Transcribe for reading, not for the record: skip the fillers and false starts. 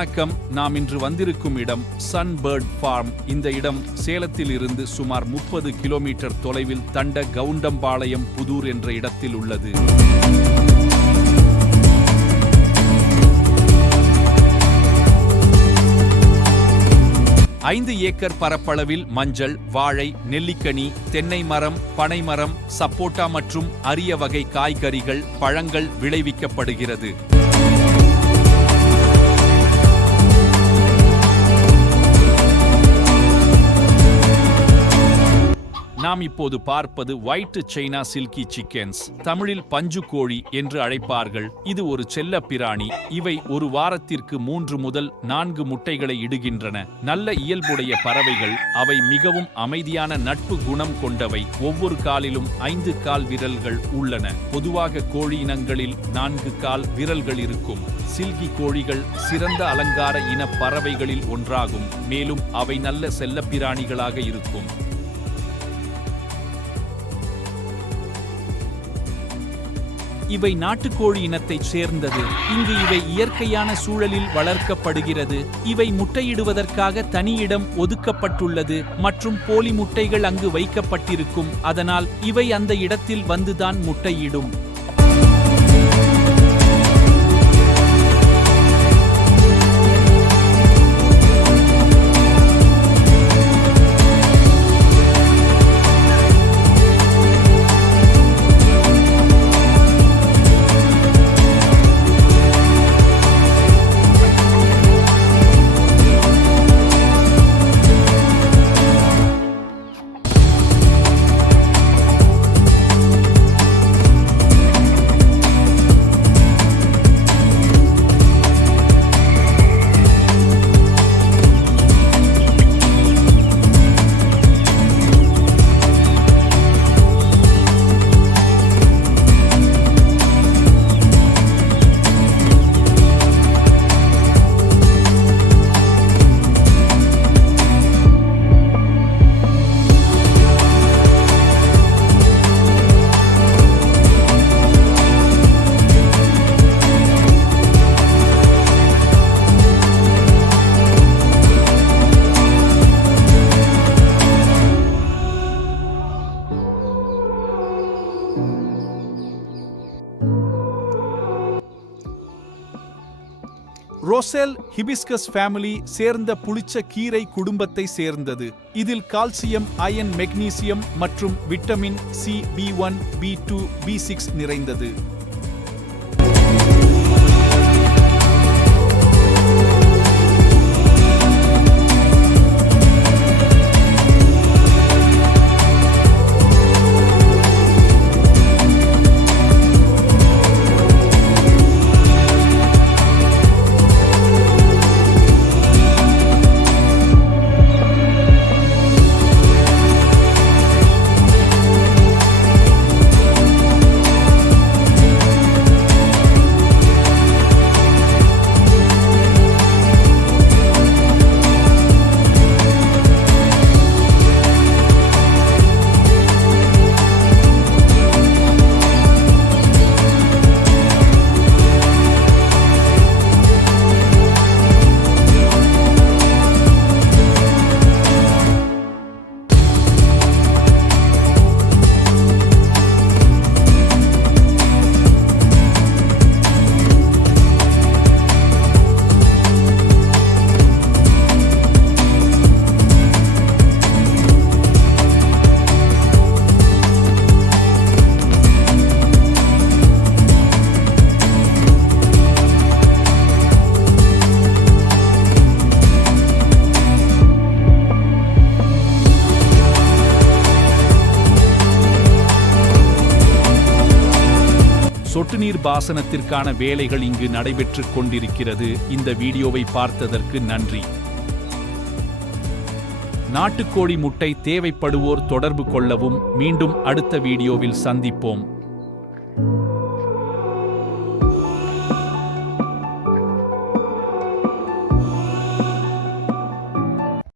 வணக்கம். நாம் இன்று வந்திருக்கும் இடம் சன் பேர்ட் ஃபார்ம். இந்த இடம் சேலத்தில் இருந்து சுமார் 30 கிலோமீட்டர் தொலைவில் தண்ட கவுண்டம்பாளையம் புதூர் என்ற இடத்தில் உள்ளது. 5 ஏக்கர் பரப்பளவில் மஞ்சள், வாழை, நெல்லிக்கனி, தென்னை மரம், பனை மரம், சப்போட்டா மற்றும் அரிய வகை காய்கறிகள், பழங்கள் விளைவிக்கப்படுகிறது. நாம் இப்போது பார்ப்பது ஒயிட் சைனா சில்கி சிக்கன்ஸ், தமிழில் பஞ்சு கோழி என்று அழைப்பார்கள். இது ஒரு செல்ல பிராணி. இவை ஒரு வாரத்திற்கு 3 முதல் 4 முட்டைகளை இடுகின்றன. நல்ல இயல்புடைய பறவைகள். அவை மிகவும் அமைதியான நட்பு குணம் கொண்டவை. ஒவ்வொரு காலிலும் 5 கால் விரல்கள் உள்ளன. பொதுவாக கோழி இனங்களில் 4 கால் விரல்கள் இருக்கும். சில்கி கோழிகள் சிறந்த அலங்கார இன பறவைகளில் ஒன்றாகும். மேலும் அவை நல்ல செல்லப்பிராணிகளாக இருக்கும். இவை நாட்டுக்கோழி இனத்தைச் சேர்ந்தது. இங்கு இவை இயற்கையான சூழலில் வளர்க்கப்படுகிறது. இவை முட்டையிடுவதற்காக தனி இடம் ஒதுக்கப்பட்டுள்ளது மற்றும் போலி முட்டைகள் அங்கு வைக்கப்பட்டிருக்கும். அதனால் இவை அந்த இடத்தில் வந்துதான் முட்டையிடும். ரோசெல் ஹிபிஸ்கஸ் ஃபேமிலி சேர்ந்த புளிச்ச கீரை குடும்பத்தை சேர்ந்தது. இதில் கால்சியம், அயன், மெக்னீசியம் மற்றும் vitamin C, B1, B2, B6 நிறைந்தது. சொட்டு நீர் பாசனத்திற்கான வேலைகள் இங்கு நடைபெற்றுக் கொண்டிருக்கிறது. இந்த வீடியோவை பார்த்ததற்கு நன்றி. நாட்டுக்கோழி முட்டை தேவைப்படுவோர் தொடர்பு கொள்ளவும். மீண்டும் அடுத்த வீடியோவில் சந்திப்போம்.